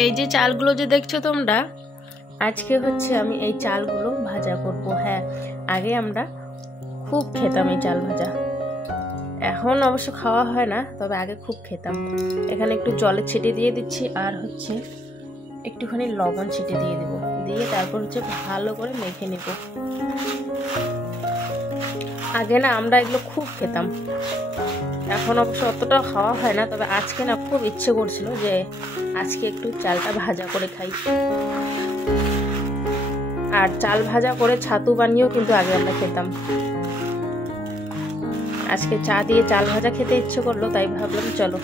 এই যে চালগুলো যে দেখছো তোমরা, আজকে হচ্ছে আমি এই চালগুলো ভাজা করব। হ্যাঁ, আগে আমরা খুব খেতাম এই চাল ভাজা, এখন অবশ্য খাওয়া হয় না, তবে আগে খুব খেতাম। এখানে একটু জলে ছিটিয়ে দিয়ে দিচ্ছি, আর হচ্ছে একটুখানি লবণ ছিটিয়ে দিয়ে দেবো, দিয়ে তারপর হচ্ছে ভালো করে মেখে নেব। আগে না আমরা এগুলো খুব খেতাম, এখন অবশ্য অতটা খাওয়া হয় না, তবে আজকে না খুব ইচ্ছে করছিল যে আজকে একটু চালটা ভাজা করে খাই। আর চাল ভাজা করে ছাতু বানিয়েও কিন্তু আগে আমরা খেতাম। আজকে চা দিয়ে চাল ভাজা খেতে ইচ্ছে করলো, তাই ভাবলাম চলো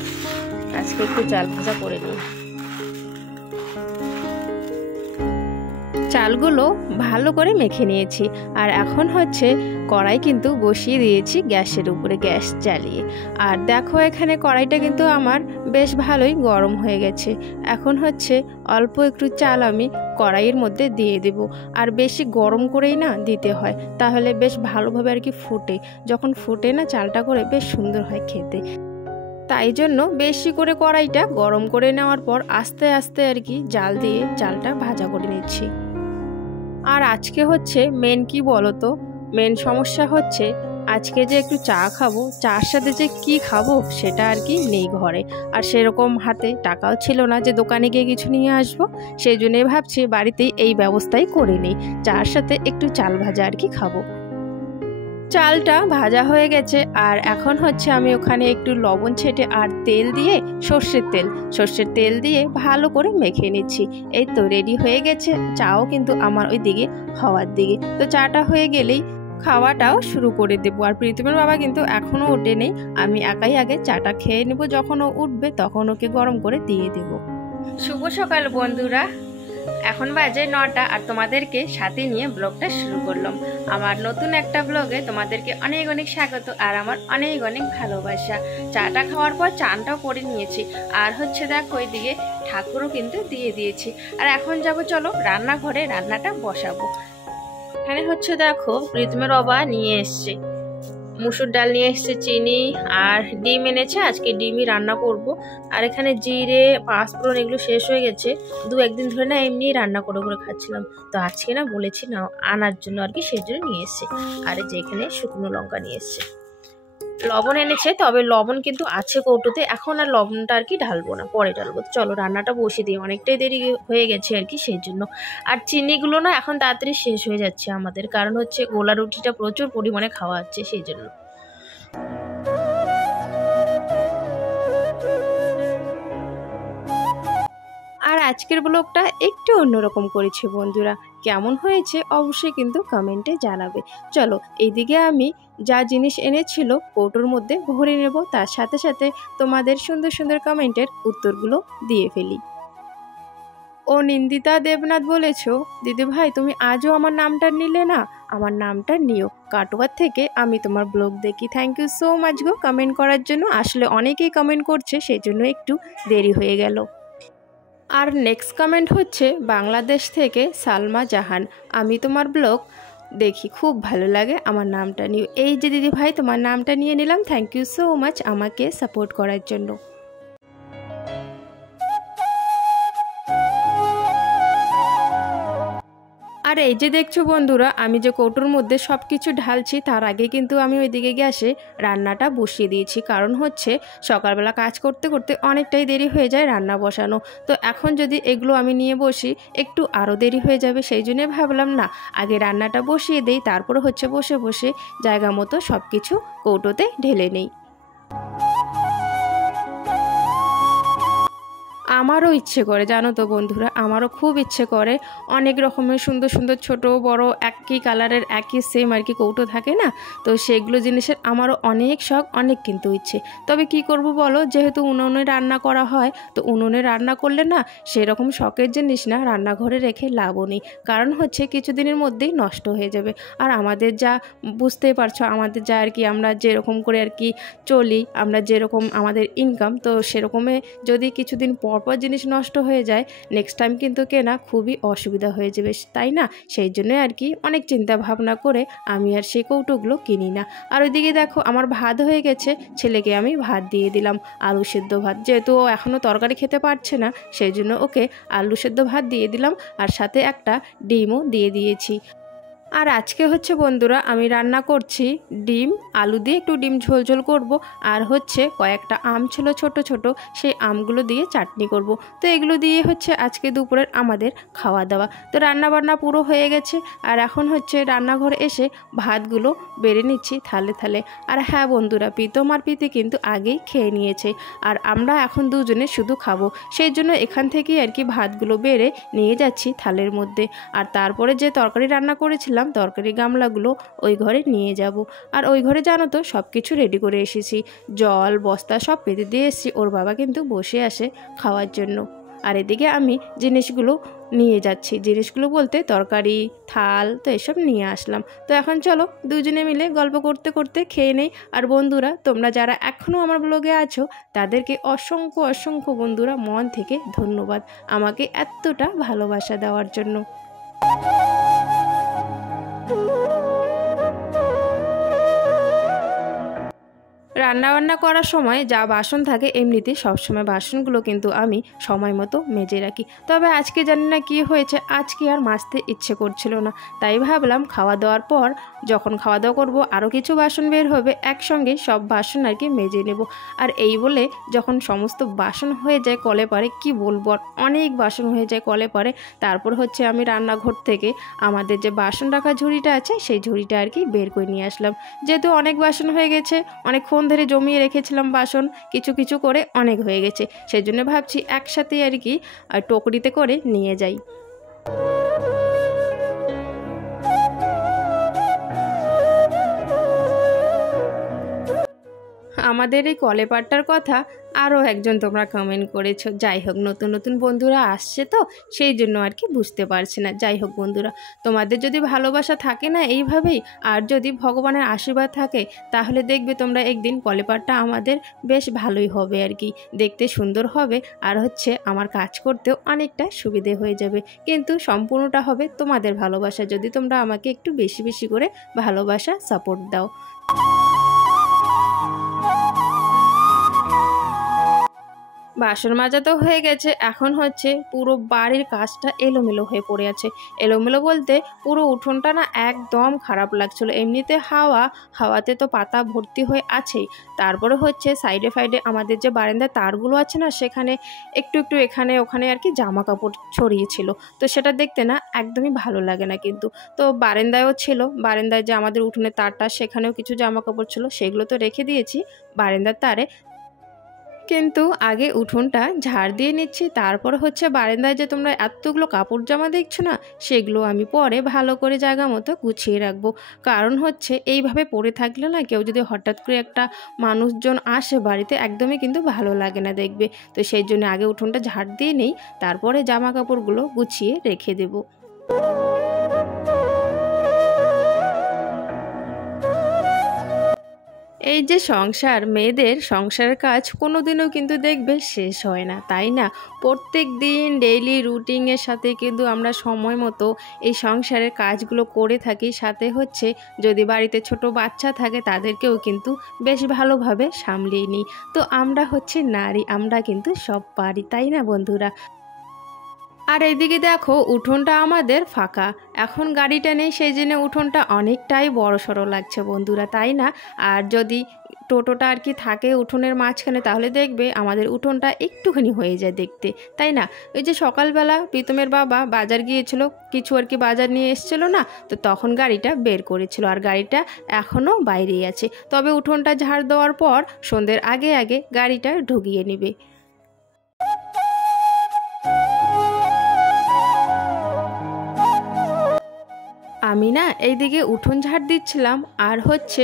আজকে একটু চাল ভাজা করে নিই। চালগুলো ভালো করে মেখে নিয়েছি, আর এখন হচ্ছে কড়াই কিন্তু বসিয়ে দিয়েছি গ্যাসের উপরে, গ্যাস জ্বালিয়ে। আর দেখো এখানে কড়াইটা কিন্তু আমার বেশ ভালোই গরম হয়ে গেছে। এখন হচ্ছে অল্প একটু চাল আমি কড়াইয়ের মধ্যে দিয়ে দেব, আর বেশি গরম করেই না দিতে হয়, তাহলে বেশ ভালোভাবে আর কি ফুটে। যখন ফুটে না চালটা করে বেশ সুন্দর হয় খেতে, তাই জন্য বেশি করে কড়াইটা গরম করে নেওয়ার পর আস্তে আস্তে আর কি জাল দিয়ে চালটা ভাজা করে নিচ্ছি। আর আজকে হচ্ছে মেন কি বলতো, মেন সমস্যা হচ্ছে আজকে যে একটু চা খাবো, চার সাথে যে কি খাবো সেটা আর কি নেই ঘরে, আর সেরকম হাতে টাকাও ছিল না যে দোকানে গিয়ে কিছু নিয়ে আসবো। সেই জন্যই ভাবছি বাড়িতেই এই ব্যবস্থাই করে নিই, চার সাথে একটু চাল ভাজা আর কি খাবো। চালটা ভাজা হয়ে গেছে, আর এখন হচ্ছে আমি ওখানে একটু লবণ ছেটে আর তেল দিয়ে, সর্ষের তেল দিয়ে ভালো করে মেখে নিচ্ছি। এই তো রেডি হয়ে গেছে, চাও কিন্তু আমার ওই দিকে হওয়ার দিকে। তো চাটা হয়ে গেলেই খাওয়াটাও শুরু করে দেবো। আর প্রীতমের বাবা কিন্তু এখনও ওঠেনি, আমি একাই আগে চাটা খেয়ে নেবো, যখন ও উঠবে তখন ওকে গরম করে দিয়ে দেবো। শুভ সকাল বন্ধুরা, এখন বাজে 9টা, আর তোমাদেরকে সাথে নিয়ে ব্লগটা শুরু করলাম। আমার নতুন একটা ব্লগে তোমাদেরকে অনেক অনেক স্বাগত, আর আমার অনেক অনেক ভালোবাসা। চাটা খাওয়ার পর চানটাও করে নিয়েছি, আর হচ্ছে দেখো ওইদিকে ঠাকুরও কিন্তু দিয়ে দিয়েছি। আর এখন যাবো, চলো রান্নাঘরে রান্নাটা বসাবো। এখানে হচ্ছে দেখো প্রীতমের বাবা নিয়ে এসছে মুসুর ডাল, নিয়ে এসছে চিনি, আর ডিম এনেছে, আজকে ডিমই রান্না করব। আর এখানে জিরে, পাঁচফোড়ন এগুলো শেষ হয়ে গেছে, একদিন ধরে না এমনি রান্না করে করে খাচ্ছিলাম, তো আজকে না বলেছি না আনার জন্য আর কি, সেই জন্য নিয়ে এসছে। আর যে এখানে শুকনো লঙ্কা নিয়ে এসছে, লবণ এনেছে, তবে লবণ কিন্তু আছে কৌটোতে, এখন আর লবণটা আর কি ঢালবো না, পরে ঢালবো। চলো রান্নাটা বসিয়ে দিই, অনেকটাই দেরি হয়ে গেছে আর কি, সেই জন্য। আর চিনিগুলো না এখন তাড়াতাড়ি শেষ হয়ে যাচ্ছে আমাদের, কারণ হচ্ছে গোলা রুটিটা প্রচুর পরিমাণে খাওয়া হচ্ছে, সেই জন্য। আর আজকের ব্লগটা একটু অন্যরকম করেছে বন্ধুরা, কেমন হয়েছে অবশ্যই কিন্তু কমেন্টে জানাবে। চলো এইদিকে আমি যা জিনিস এনেছিল কৌটোর মধ্যে ভরে নেব, তার সাথে সাথে তোমাদের সুন্দর সুন্দর কমেন্টের উত্তরগুলো দিয়ে ফেলি। ও নিন্দিতা দেবনাথ বলেছ, দিদি ভাই তুমি আজও আমার নামটা নিলে না, আমার নামটা নিও, কাটোয়ার থেকে আমি তোমার ব্লগ দেখি। থ্যাংক ইউ সো মাচ গো কমেন্ট করার জন্য, আসলে অনেকেই কমেন্ট করছে, সেই জন্য একটু দেরি হয়ে গেল। আর নেক্সট কমেন্ট হচ্ছে বাংলাদেশ থেকে সালমা জাহান, আমি তোমার ব্লগ দেখি, খুব ভালো লাগে, আমার নামটা নিও। এই যে দিদি ভাই তোমার নামটা নিয়ে নিলাম, থ্যাংক ইউ সো মাচ আমাকে সাপোর্ট করার জন্য। আর এই যে দেখছো বন্ধুরা, আমি যে কৌটোর মধ্যে সব কিছু ঢালছি, তার আগে কিন্তু আমি ওইদিকে গ্যাসে রান্নাটা বসিয়ে দিয়েছি, কারণ হচ্ছে সকালবেলা কাজ করতে করতে অনেকটাই দেরি হয়ে যায় রান্না বসানো। তো এখন যদি এগুলো আমি নিয়ে বসি একটু আরও দেরি হয়ে যাবে, সেই জন্যে ভাবলাম না আগে রান্নাটা বসিয়ে দেই, তারপরে হচ্ছে বসে বসে জায়গা মতো সব কিছু কৌটোতে ঢেলে নেই। আমারও ইচ্ছে করে জানো তো বন্ধুরা, আমারও খুব ইচ্ছে করে, অনেক রকমের সুন্দর সুন্দর ছোট বড় একই কালারের একই সেম আর কি কৌটো থাকে না, তো সেগুলো জিনিসের আমারও অনেক শখ, অনেক কিন্তু ইচ্ছে। তবে কি করব বলো, যেহেতু উনুনে রান্না করা হয়, তো উনুনে রান্না করলে না সেরকম শখের জিনিস না রান্নাঘরে রেখে লাভও নেই, কারণ হচ্ছে কিছুদিনের মধ্যেই নষ্ট হয়ে যাবে। আর আমাদের যা বুঝতেই পারছো, আমাদের যা আর কি আমরা যেরকম করে আর কি চলি, আমরা যেরকম আমাদের ইনকাম, তো সেরকমে যদি কিছুদিন পর পর জিনিস নষ্ট হয়ে যায়, নেক্সট টাইম কিন্তু কেনা খুবই অসুবিধা হয়ে যাবে, তাই না? সেই জন্য আর কি অনেক চিন্তা ভাবনা করে আমি আর সেই কৌটোগুলো কিনি না। আর ওইদিকে দেখো আমার ভাত হয়ে গেছে, ছেলেকে আমি ভাত দিয়ে দিলাম, আলু সেদ্ধ ভাত, যেহেতু ও এখনও তরকারি খেতে পারছে না সেই জন্য ওকে আলু সেদ্ধ ভাত দিয়ে দিলাম, আর সাথে একটা ডিমও দিয়ে দিয়েছি। আর আজকে হচ্ছে বন্ধুরা আমি রান্না করছি ডিম আলু দিয়ে, একটু ডিম ঝোল ঝোল করব, আর হচ্ছে কয়েকটা আম ছিল ছোট ছোট, সেই আমগুলো দিয়ে চাটনি করব। তো এগুলো দিয়ে হচ্ছে আজকে দুপুরের আমাদের খাওয়া দাওয়া। তো রান্না বান্না পুরো হয়ে গেছে, আর এখন হচ্ছে রান্নাঘরে এসে ভাতগুলো বেড়ে নিচ্ছি থালে থালে। আর হ্যাঁ বন্ধুরা, প্রীতম আর প্রীতি কিন্তু আগেই খেয়ে নিয়েছে, আর আমরা এখন দুজনে শুধু খাবো, সেই জন্য এখান থেকেই আর কি ভাতগুলো বেড়ে নিয়ে যাচ্ছি থালের মধ্যে। আর তারপরে যে তরকারি রান্না করেছিলাম তরকারি গামলাগুলো ওই ঘরে নিয়ে যাব। আর ওই ঘরে জানো তো সব কিছু রেডি করে এসেছি, জল বস্তা সব পেতে দিয়ে এসেছি, ওর বাবা কিন্তু বসে আসে খাওয়ার জন্য। আর এদিকে আমি জিনিসগুলো নিয়ে যাচ্ছি, জিনিসগুলো বলতে তরকারি থাল তো এসব নিয়ে আসলাম। তো এখন চলো দুজনে মিলে গল্প করতে করতে খেয়ে নেই। আর বন্ধুরা তোমরা যারা এখনও আমার ব্লগে আছো তাদেরকে অসংখ্য অসংখ্য বন্ধুরা মন থেকে ধন্যবাদ আমাকে এতটা ভালোবাসা দেওয়ার জন্য। রান্নাবান্না করার সময় যা বাসন থাকে এমনিতে সবসময় বাসনগুলো কিন্তু আমি সময় মতো মেজে রাখি, তবে আজকে জানি না কি হয়েছে, আজকে আর মাজতে ইচ্ছে করছিল না। তাই ভাবলাম খাওয়া দাওয়ার পর যখন খাওয়া দাওয়া করবো আরও কিছু বাসন বের হবে, একসঙ্গে সব বাসন আর কি মেজে নেব। আর এই বলে যখন সমস্ত বাসন হয়ে যায় কলে পারে, কি বলবো, অনেক বাসন হয়ে যায় কলে পারে, তারপর হচ্ছে আমি রান্নাঘর থেকে আমাদের যে বাসন রাখার ঝুড়িটা আছে সেই ঝুড়িটা আর কি বের করে নিয়ে আসলাম। যেহেতু অনেক বাসন হয়ে গেছে, অনেকক্ষণ ধরে জমিয়ে রেখেছিলাম বাসন, কিছু কিছু করে অনেক হয়ে গেছে, সেই জন্য ভাবছি একসাথে আর কি টকরিতে করে নিয়ে যাই। আমাদের এই কলেপাড়টার কথা আরও একজন তোমরা কমেন্ট করেছো, যাই হোক নতুন নতুন বন্ধুরা আসছে তো সেই জন্য আর কি বুঝতে পারছি না। যাই হোক বন্ধুরা, তোমাদের যদি ভালোবাসা থাকে না এইভাবেই, আর যদি ভগবানের আশীর্বাদ থাকে, তাহলে দেখবে তোমরা একদিন কলেপাড়টা আমাদের বেশ ভালোই হবে আর কি, দেখতে সুন্দর হবে, আর হচ্ছে আমার কাজ করতেও অনেকটা সুবিধে হয়ে যাবে। কিন্তু সম্পূর্ণটা হবে তোমাদের ভালোবাসা, যদি তোমরা আমাকে একটু বেশি বেশি করে ভালোবাসা সাপোর্ট দাও। বাসন মাজা তো হয়ে গেছে, এখন হচ্ছে পুরো বাড়ির কাজটা এলোমেলো হয়ে পড়ে আছে। এলোমেলো বলতে পুরো উঠোনটা না একদম খারাপ লাগছিল, এমনিতে হাওয়াতে তো পাতা ভর্তি হয়ে আছেই, তারপরে হচ্ছে সাইডে ফাইডে আমাদের যে বারান্দার তারগুলো আছে না, সেখানে একটু একটু এখানে ওখানে আর কি জামা কাপড় ছড়িয়েছিল, তো সেটা দেখতে না একদমই ভালো লাগে না। কিন্তু তো বারান্দায়ও ছিল, বারান্দায় যে আমাদের উঠোনের তারটা সেখানেও কিছু জামা কাপড় ছিল, সেগুলো তো রেখে দিয়েছি বারান্দার তারে, কিন্তু আগে উঠোনটা ঝাড় দিয়ে নিচ্ছি, তারপর হচ্ছে বারান্দায় যে তোমরা এতগুলো কাপড় জামা দেখছো না, সেগুলো আমি পরে ভালো করে জায়গা মতো গুছিয়ে রাখবো। কারণ হচ্ছে এইভাবে পড়ে থাকলে না, কেউ যদি হঠাৎ করে একটা মানুষজন আসে বাড়িতে, একদমই কিন্তু ভালো লাগে না দেখবে। তো সেই জন্য আগে উঠোনটা ঝাড় দিয়ে নেই, তারপরে জামা কাপড়গুলো গুছিয়ে রেখে দেবো। এই যে সংসার, মেয়েদের সংসারের কাজ কোনোদিনও কিন্তু দেখবে শেষ হয় না, তাই না? প্রত্যেক দিন ডেইলি রুটিনের সাথে কিন্তু আমরা সময় মতো এই সংসারের কাজগুলো করে থাকি, সাথে হচ্ছে যদি বাড়িতে ছোট বাচ্চা থাকে তাদেরকেও কিন্তু বেশ ভালোভাবে সামলিয়ে নিই। তো আমরা হচ্ছে নারী, আমরা কিন্তু সব পারি, তাই না বন্ধুরা? আর এইদিকে দেখো উঠোনটা আমাদের ফাঁকা, এখন গাড়িটা নেই, সেই জন্য উঠোনটা অনেকটাই বড় সড়ো লাগছে বন্ধুরা, তাই না? আর যদি টোটোটা আর কি থাকে উঠোনের মাঝখানে, তাহলে দেখবে আমাদের উঠোনটা একটুখানি হয়ে যায় দেখতে, তাই না? ওই যে সকালবেলা প্রীতমের বাবা বাজার গিয়েছিল, কিছু আর কি বাজার নিয়ে এসেছিলো না, তো তখন গাড়িটা বের করেছিল, আর গাড়িটা এখনও বাইরেই আছে, তবে উঠোনটা ঝাড় দেওয়ার পর সন্ধ্যের আগে আগে গাড়িটা ঢুকিয়ে নেবে। আমি না এইদিকে উঠোন ঝাড় দিচ্ছিলাম, আর হচ্ছে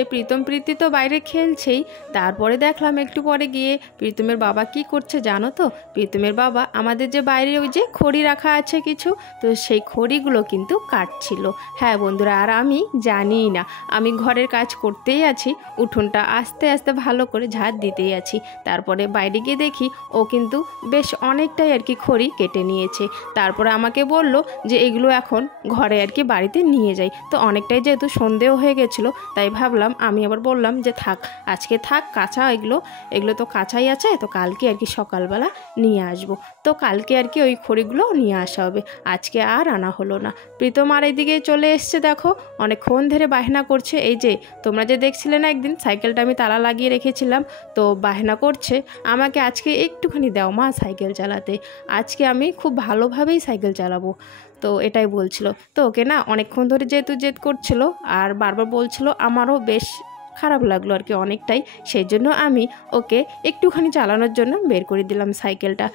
প্রীতি তো বাইরে খেলছেই। তারপরে দেখলাম একটু পরে গিয়ে প্রীতমের বাবা কি করছে জানো তো? প্রীতমের বাবা আমাদের যে বাইরে ওই যে খড়ি রাখা আছে কিছু, তো সেই খড়িগুলো কিন্তু কাটছিল। হ্যাঁ বন্ধুরা, আর আমি জানিই না, আমি ঘরের কাজ করতেই আছি, উঠোনটা আস্তে আস্তে ভালো করে ঝাড় দিতেই আছি। তারপরে বাইরে গিয়ে দেখি ও কিন্তু বেশ অনেকটাই আর কি খড়ি কেটে নিয়েছে। তারপরে আমাকে বলল যে এগুলো এখন ঘরে আর কি বাড়িতে নিয়ে যাই। তো অনেকটাই যেহেতু সন্দেহ হয়ে গেছিলো, তাই ভাবলাম, আমি আবার বললাম যে থাক, আজকে থাক কাঁচা, এগুলো তো কাঁচাই আছে, তো কালকে আর কি সকালবেলা নিয়ে আসবো। তো কালকে আর কি ওই খড়িগুলো নিয়ে আসা হবে, আজকে আর আনা হলো না। প্রীতম আর এইদিকে চলে এসছে, দেখো অনেকক্ষণ ধরে বায়না করছে। এই যে তোমরা যে দেখছিলে না একদিন সাইকেলটা আমি তালা লাগিয়ে রেখেছিলাম, তো বায়না করছে আমাকে আজকে একটুখানি দাও মা সাইকেল চালাতে, আজকে আমি খুব ভালোভাবেই সাইকেল চালাবো। তো এটাই বলছিল। তো ওকে না অনেকক্ষণ ধরে যেহেতু জেদ করছিল আর বারবার বলছিল, আমারও বেশ খারাপ লাগলো আর কি অনেকটাই। সেই জন্য আমি ওকে একটুখানি চালানোর জন্য বের করে দিলাম সাইকেলটা।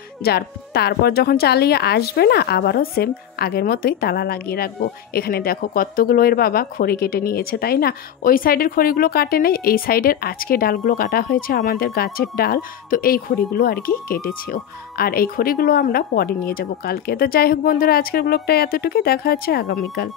তারপর যখন চালিয়ে আসবে না, আবারও সেম আগের মতোই তালা লাগিয়ে রাখবো। এখানে দেখো কতগুলো এর বাবা খড়ি কেটে নিয়েছে, তাই না? ওই সাইডের খড়িগুলো কাটে নেই, এই সাইডের আজকে ডালগুলো কাটা হয়েছে, আমাদের গাছের ডাল, তো এই খড়িগুলো আর কি কেটেছেও। আর এই খড়িগুলো আমরা পরে নিয়ে যাব কালকে। তো যাই হোক বন্ধুরা, আজকের ব্লগটা এতটুকুই, দেখা হচ্ছে আগামীকাল।